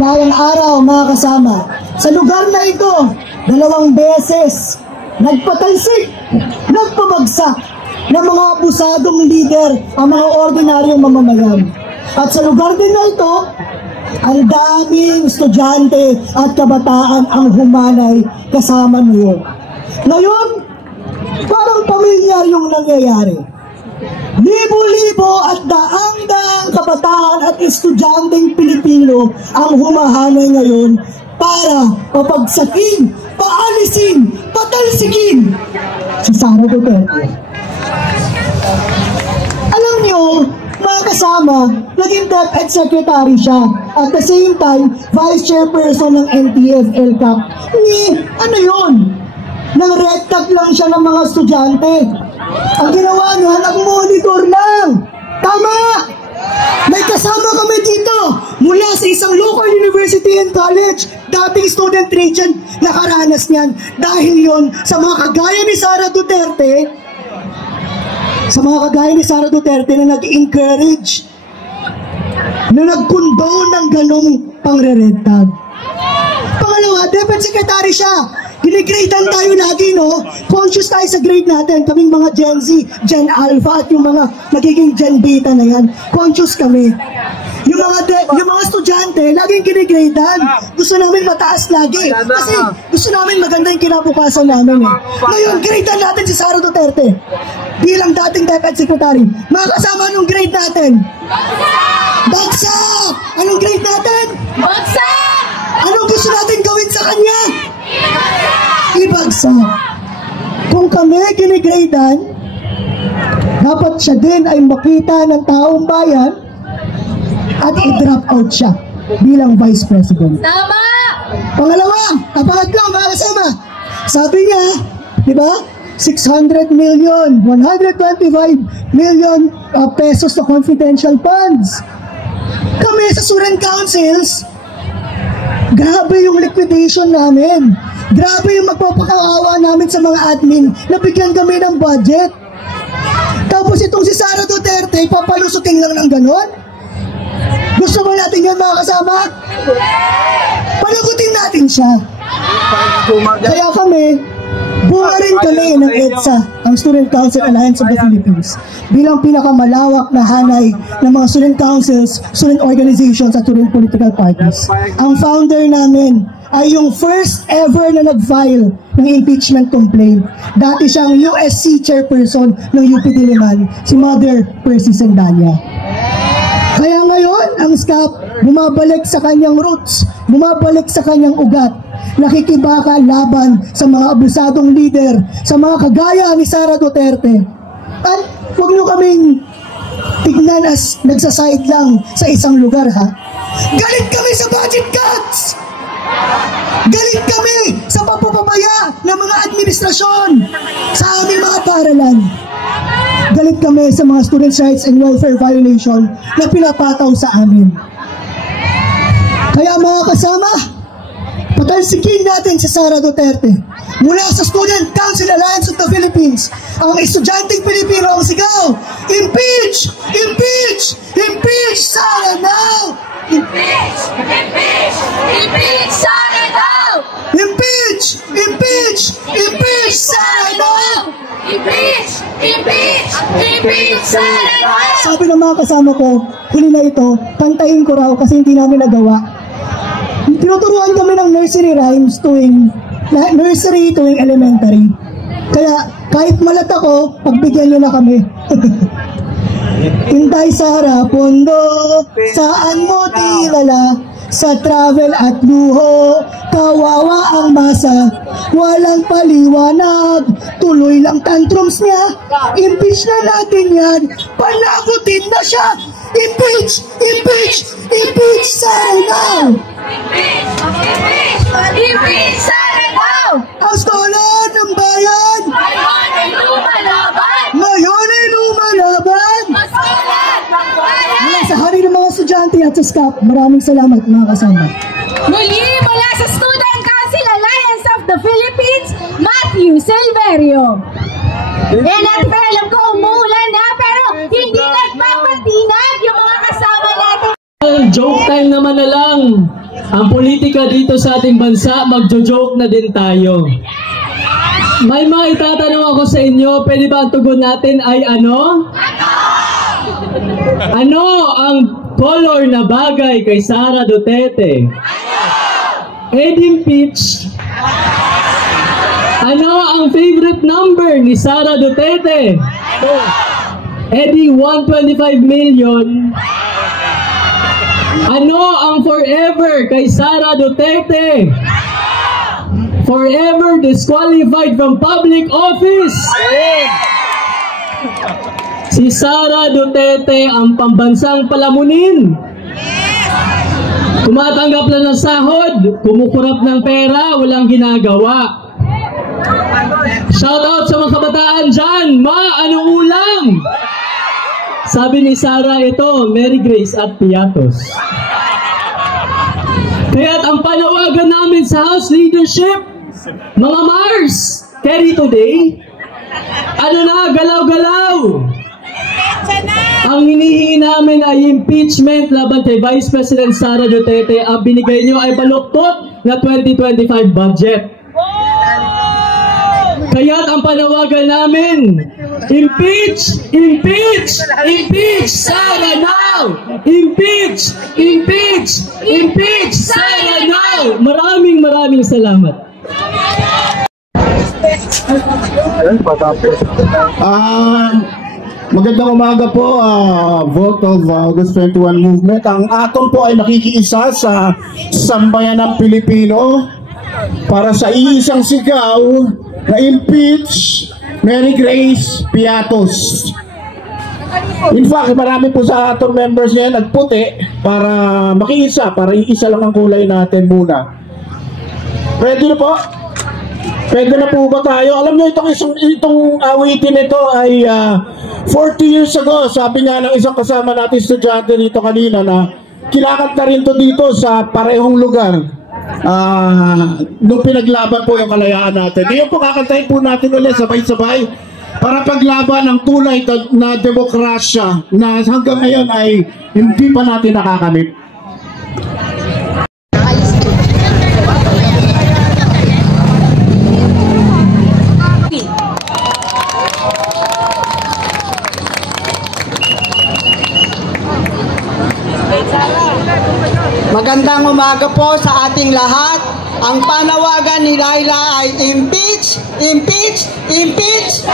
Ngayong araw mga kasama, sa lugar na ito, 2 beses nagpatalsik, nagpabagsak ng mga abusadong leader ang mga ordinaryong mamamayan. At sa lugar din na ito, ang daming estudyante at kabataan ang humanay kasama niyo. Ngayon, parang pamilyar yung nangyayari. Libo-libo at daang-daang kabataan at estudyanteng Pilipino ang humahanay ngayon para papagsakin, paalisin, patalsikin si Sara Duterte. Alam niyo, mga kasama, naging DepEd Secretary siya. At the same time, Vice Chairperson ng NTF-ELCAC. Ano yun? Nang red tag lang siya ng mga estudyante. Ang ginawa niya, nag-monitor lang. Tama! May kasama kami dito mula sa isang local university and college. Dating student regent, nakaranas niyan. Dahil yon sa mga kagaya ni Sara Duterte, na nag-encourage, na nag-condone ng ganong pangre-red tag. Pangalawa, DepEd Secretary siya. Ginigradean tayo lagi, no? Conscious tayo sa grade natin. Kaming mga Gen Z, Gen Alpha, at yung mga magiging Gen Beta na yan. Conscious kami. Yung mga estudyante, laging ginigradean. Gusto namin mataas lagi. Kasi gusto namin maganda yung kinabukasan namin, eh. Ngayon, gradean natin si Sara Duterte bilang dating DepEd Secretary. Mga kasama, anong grade natin? Bagsak! Anong grade natin? Bagsak! Anong gusto natin gawin sa kanya? Ibagsak. Kung kami ginigradean, dapat siya din ay makita ng taong bayan at i-drop out siya bilang Vice President. Tama! Pangalawa, pangatlo, mga kasama, sabi niya, di ba, 600 million, 125 million pesos na confidential funds. Kami sa student councils, grabe yung liquidation namin. Grabe yung magpapakaawa namin sa mga admin na bigyan kami ng budget. Tapos itong si Sara Duterte, papalusutin lang ng ganon? Gusto ba natin yan, mga kasama? Panagutin natin siya. Kaya kami, bunga rin kami ng EDSA, ang Student Council Alliance of the Philippines, bilang pinakamalawak na hanay ng mga student councils, student organizations at student political parties. Ang founder namin ay yung first ever na nag-file ng impeachment complaint. Dati siyang USC chairperson ng UP Diliman, si Mother Percy Sendanya. Kaya ngayon, ang SCAP bumabalik sa kanyang roots, bumabalik sa kanyang ugat, nakikibaka laban sa mga abusadong leader, sa mga kagaya ni Sara Duterte. At huwag nyo kaming tignan as nagsaside lang sa isang lugar, ha? Galit kami sa budget cuts! Galit kami sa papapabaya ng mga administrasyon sa aming mga paaralan. Galit kami sa mga students' rights and welfare violation na pinapataw sa amin. Kaya mga kasama, patalsikin natin si Sara Duterte. Mula sa Student Council Alliance of the Philippines, ang estudyanteng Pilipino ang sigaw, impeach! Impeach! Impeach Sara now! Impeach! Impeach! Impeach Sara now! Impeach! Impeach! Impeach Sara now! Impeach! Impeach! Impeach Sara now! Sabi ng mga kasama ko, huli na ito, kantahin ko raw kasi hindi namin nagawa. Tinuturuan kami ng nursery rhymes tuwing elementary. Kaya kahit malat ako, pagbigyan nyo na kami. Intay Sara Pondo, saan mo dinala? Sa travel at luho, kawawa ang masa. Walang paliwanag, tuloy lang tantrums niya. Impeach na natin yan, panagutin na siya. Impeach! Impeach! Impeach Sara now! Impeach! Impeach! Impeach Sara now! Ang scholar ng bayan! Ngayon ay lumalaban! Ngayon ay lumalaban! Mas ulat ng bayan! Sa hari ng mga estudyante at sa SCAP, maraming salamat mga kasama. Muli mula sa Student Council Alliance of the Philippines, Matthew Silverio. At alam ko umuulan na pero hindi nagpapatinag yung mga kasama natin. Joke time naman na lang. ang politika dito sa ating bansa, magjo-joke na din tayo. May mga itatanong ako sa inyo, pwede ba ang tugon natin ay ano? Ano ang color na bagay kay Sara Duterte? Eddie Peach. Ano ang favorite number ni Sara Duterte? Eddie 125 million. Ano ang forever kay Sara Duterte? Forever disqualified from public office. Si Sara Duterte ang pambansang palamunin. Tumatanggap lang ng sahod, kumukurap ng pera, walang ginagawa. Shout out sa mga kabataan dyan. Ma, anong ulam? Sabi ni Sara ito, Mary Grace at Piatos. Kaya't ang panawagan namin sa House Leadership, mga Mars, carry today. Ano na, galaw-galaw. Ang hinihingi namin ay impeachment laban kay Vice President Sara Duterte. Ang binigay niyo ay baluktot na 2025 budget. Kaya't ang panawagan namin, impeach! Impeach! Impeach! Sara now! Impeach! Impeach! Impeach! Sara now! Maraming salamat. Magandang umaga po, Vote of August 21 Movement. Ang aton po ay nakikiisa sa sambayan ng Pilipino para sa iisang sigaw na impeach Mary Grace Piatos. In fact, marami po sa aton members niya nagputi para makiisa, para iisa lang ang kulay natin muna. Pwede na po? Pwede na po ba tayo? Alam niyo, itong awitin nito ay 40 years ago, sabi nga ng isang kasama natin estudyante dito kanina na kinakanta rin to dito sa parehong lugar nung pinaglaban po yung kalayaan natin. Ngayon po kakantahin po natin ulit sabay-sabay para paglaban ng tunay na demokrasya na hanggang ngayon ay hindi pa natin nakakamit. Magandang umaga po sa ating lahat. Ang panawagan ni Laila ay impeach, impeach, impeach.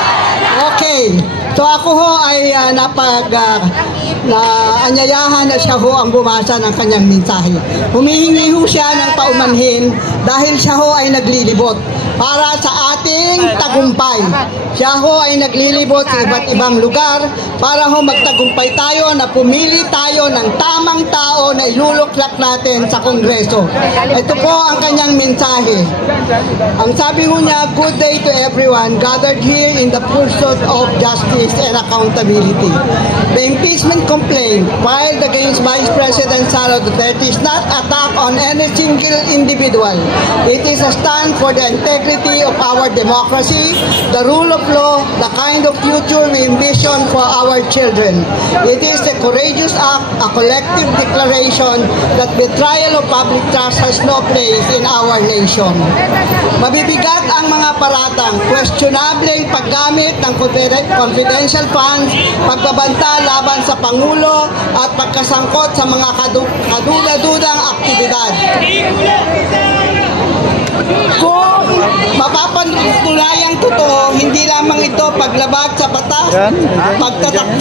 Okay. So ako ho ay naanyayahan na siya ho ang bumasa ng kanyang mensahe. Humihingi ho siya ng paumanhin dahil siya ho ay naglilibot para sa ating tagumpay. Siya ho ay naglilibot sa iba't ibang lugar para ho magtagumpay tayo na pumili tayo ng tamang tao na iluluklak natin sa Kongreso. Ito po ang kanyang mensahe. Ang sabi ho niya, good day to everyone gathered here in the pursuit of justice and accountability. The impeachment complaint filed against Vice President Sara Duterte is not attack on any single individual. It is a stand for the integrity of our democracy, the rule of law, the kind of future we envision for our children. It is a courageous act, a collective declaration that betrayal of public trust has no place in our nation. Mabibigat ang mga paratang, questionable ang paggamit ng confidential funds, pagbabanta laban sa Pangulo at pagkasangkot sa mga kadula-dudang aktibidad. Kung mapapatunayang totoo, hindi lamang ito paglabag sa batas, pagtatakip